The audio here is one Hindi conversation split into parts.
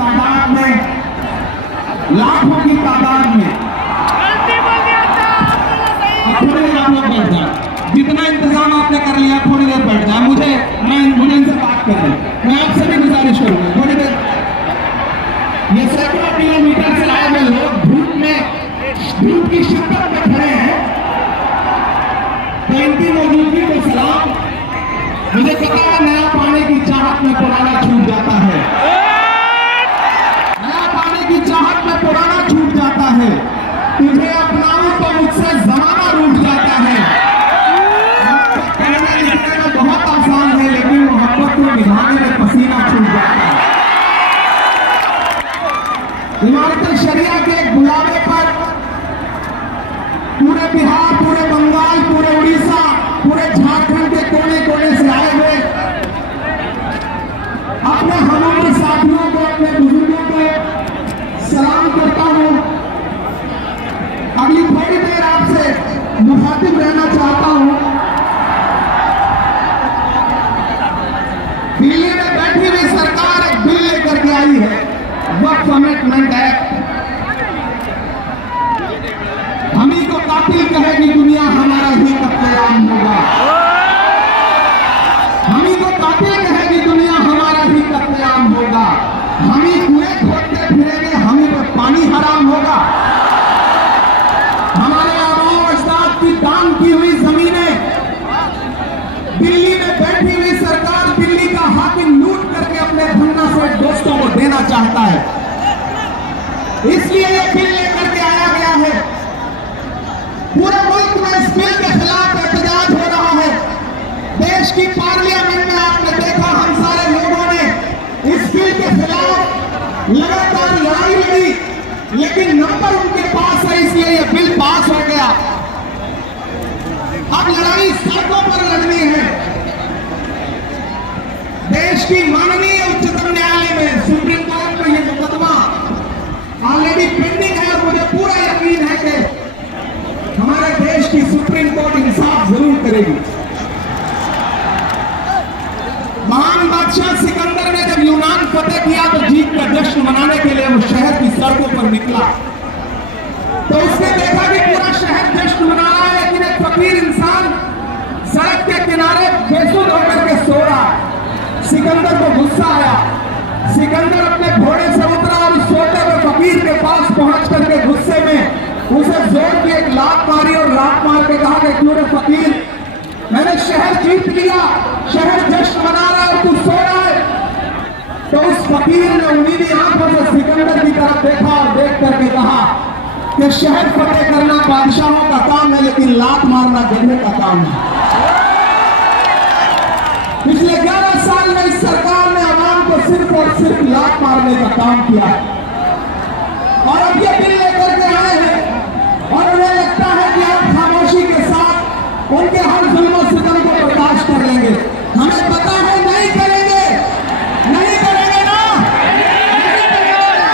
तादाद में, लाखों की तादाद में, थोड़ी देर आप लोग बैठ जाए, जितना इंतजाम आपने कर लिया थोड़ी देर बैठ जाए। मुझे इनसे बात कर रहे, मैं आपसे भी गुजारिश करूंगा थोड़ी देर। ये सैकड़ों किलोमीटर से आए हुए लोग धूप की शिद्दत में खड़े हैं, तो इनकी मौजूदगी को सलाम। मुझे पता है नया पाने की चाहत में पुराना छूट जाता है, नया पाने की चाहत में पुराना छूट जाता है। तुझे अपनाऊं तो मुझसे जमाना रूठ जाता है। कहने लिखने में बहुत आसान है, लेकिन मोहब्बत को निभाने में पसीना छूट जाता है। इमारत शरिया के एक बुलावे पर पूरे बिहार, पूरे बंगाल, पूरे उड़ीसा, पूरे झारखंड के कोने कोने से आए हुए अपने हमारे साथियों को, अपने बुजुर्गों को सलाम करता हूं। अगली थोड़ी देर आपसे मुखातिब रहना चाहता हूं। दिल्ली में बैठी हुई सरकार एक बिल लेकर के आई है, वक्फ अमेंडमेंट एक्ट। हम ही को कातिल कहेगी दुनिया, हमारा ही कत्लेआम होगा। हम ही को कातिल कहेगी दुनिया, हमारा ही कत्लेआम होगा। हम ही कुएं खोदते फिरेंगे, हम ही पर पानी हराम होगा। हमारे आबाओ अजदाद की दान की हुई जमीनें दिल्ली में बैठी हुई सरकार, दिल्ली का हाकिम लूट करके अपने धन्ना से दोस्तों को देना चाहता है। इसलिए यह बिल लेकर के आया गया है। पूरे मुल्क में इस बिल के खिलाफ एहतजाज हो रहा है। देश की पार्लियामेंट में आपने देखा, हम सारे लोगों ने इस बिल के खिलाफ लगातार लड़ाई लड़ी, लेकिन नंबर उनके पास है, इसलिए यह बिल पास हो गया। अब लड़ाई सड़कों पर लड़नी है। देश की माननीय उच्चतम न्यायालय में, सुप्रीम कोर्ट में यह मुकदमा ऑलरेडी पेंडिंग है और मुझे पूरा यकीन है कि हमारे देश की सुप्रीम कोर्ट इंसाफ जरूर करेगी। महान बादशाह सिकंदर ने जब यूनान फतेह किया तो जीत का जश्न मनाने के लिए वो शहर की सड़कों पर निकला, तो उसने देखा कि पूरा शहर जश्न मना रहा है, लेकिन एक फकीर इंसान सड़क के किनारे बेसुध होकर के सो रहा। सिकंदर को गुस्सा आया। सिकंदर अपने घोड़े से उतरा और सोते हुए फकीर के पास पहुंच करके गुस्से में उसे जोर की एक लात मारी और लात मार के कहा कि क्यों रे फकीर, मैंने शहर जीत लिया, शहर जश्न मना रहा है, तू सो रहा है। तो उस फकीर ने उम्मीदी आंखों से सिकंदर की तरफ देखा और देख करके कहा कि शहर फतेह करना बादशाहों का काम है, लेकिन लात मारना गधे का काम है। पिछले 11 साल में इस सरकार ने आवाम को सिर्फ और सिर्फ लात मारने का काम किया है, और अब ये बिल लेकर के आए हैं और उन्हें लगता है कि आप खामोशी के साथ उनके हर जुल्म सितम को बर्दाश्त कर लेंगे। हमें पता है नहीं करेंगे, नहीं करेंगे ना, नहीं करेंगे ना।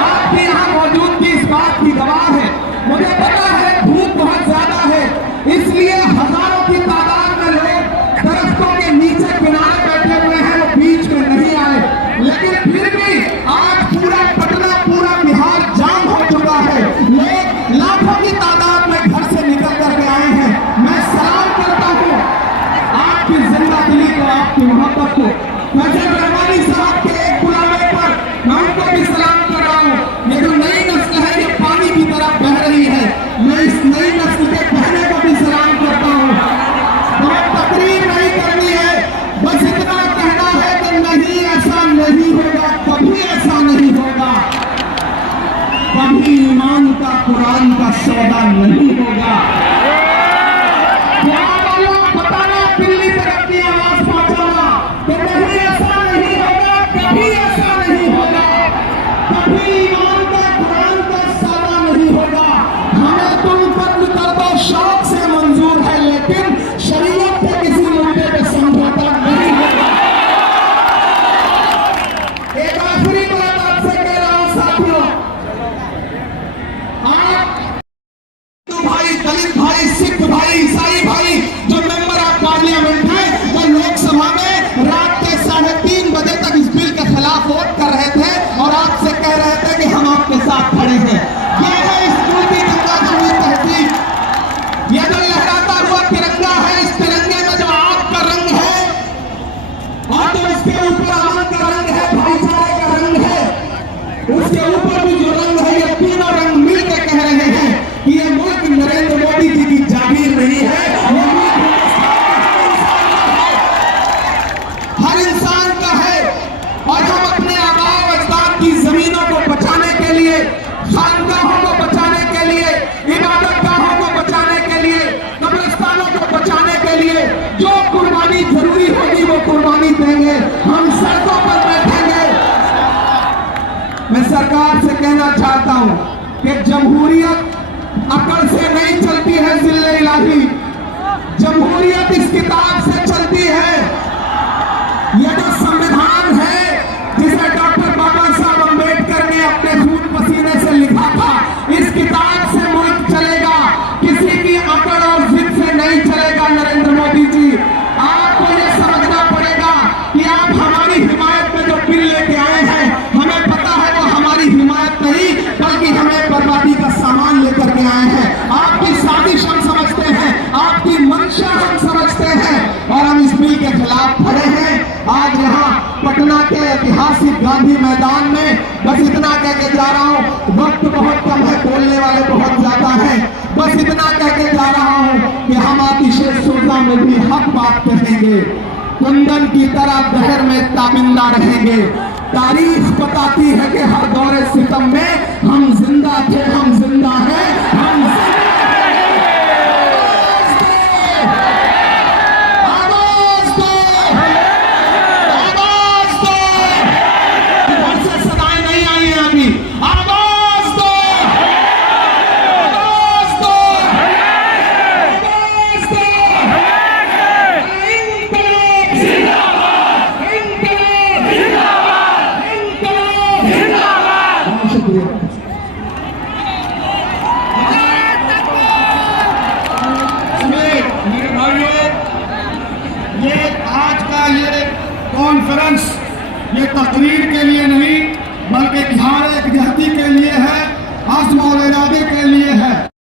आपकी यहाँ मौजूदगी इस बात की गवाह है। मुझे पता है धूप बहुत ज्यादा है, इसलिए हजारों की तादाद में लोग दरख्तों के नीचे किनारे बैठे हुए हैं, वो बीच में नहीं आए, लेकिन फिर भी आज पूरा पटना, पूरा बिहार जाम हो चुका है। लोग लाखों की तादाद में घर से निकल करके आए हैं। मैं सलाम करता हूँ आपकी जिंदा दिली को, आपकी मोहब्बत को। फैजल रहमानी साहब के एक बुलावे पर मैं उनको भी सलाम कर रहा हूँ। ये जो नई नस्ल है, ये पानी की तरफ बह रही है। मैं इस नई नस्ल के बहने को भी सलाम करता हूँ। बहुत तकरीर नहीं करनी है, बस इतना कहना है कि नहीं, ऐसा नहीं होगा, कभी ऐसा नहीं होगा, कभी ईमान का कुरान का सौदा नहीं होगा। बताना दिल्ली तक अपनी आवाज पहुंचाना कि नहीं, ऐसा नहीं होगा, कभी ऐसा नहीं होगा, कभी ईमान का कुरान का सौदा नहीं होगा। हमें तुम कत्ल कर दो शौक से मंजूर है, लेकिन शरीयत के किसी मुद्दे पे समझौता नहीं होगा। एक आखिरी बात आपसे कह रहा हूं साथियों, आप भाई, दलित भाई, सिख भाई, ईसाई भाई जो मेंबर ऑफ पार्लियामेंट है, वो लोकसभा में रात के 3:30 बजे तक इस बिल के खिलाफ वोट इसके ऊपर भी जो रंग है, ये तीनों रंग मिलकर कह रहे हैं कि ये मुल्क नरेंद्र मोदी जी की जागीर नहीं है, ये मुल्क हर इंसान का है। और हम अपने आबाओ अजदाद की जमीनों को बचाने के लिए, खानगाहों को बचाने के लिए, इबादतगाहों को बचाने के लिए, कब्रिस्तानों को बचाने के लिए जो कुर्बानी जरूरी होगी वो कुर्बानी देंगे। हम सड़कों पर बैठेंगे। मैं सरकार से कहना चाहता हूं कि जमहूरियत अकड़ से नहीं चलती है जिल्ले इलाही, जमहूरियत इस किताब से चलती है। यह जो संविधान है जिसे डॉक्टर बाबा साहब अम्बेडकर ने अपने खून पसीने से लिखा था, इस किताब से मुल्क चलेगा, किसी की अकड़ और जिद से नहीं चलेगा। नरेंद्र मोदी जी, आपको यह समझना पड़ेगा कि आप हमारी हिमायत में जो बिल लेके आए हैं, हमें पता है वो हमारी हिमायत नहीं बल्कि हमें बर्बादी का सामान लेकर के आए हैं। आपकी साजिश हम समझते हैं, आपकी मंशा हम समझते हैं और हम इस बिल के खिलाफ खड़े हैं। आज यहाँ पटना के ऐतिहासिक गांधी मैदान में बस इतना कह के जा रहा हूँ, वक्त बहुत कम है, बोलने वाले बहुत ज्यादा हैं। बस इतना कह के जा रहा हूँ कि हम आतिशे सोजा में भी हक बात कहेंगे, कुंदन की तरह दहर में ताबिंदा रहेंगे। तारीख बताती है कि हर दौरे सितम में हम जिंदा थे, हम जिंदा हैं, हम कॉन्फ्रेंस ये तकरीर के लिए नहीं बल्कि इजहार यकजहती के लिए है, अज़्म और इरादे के लिए है।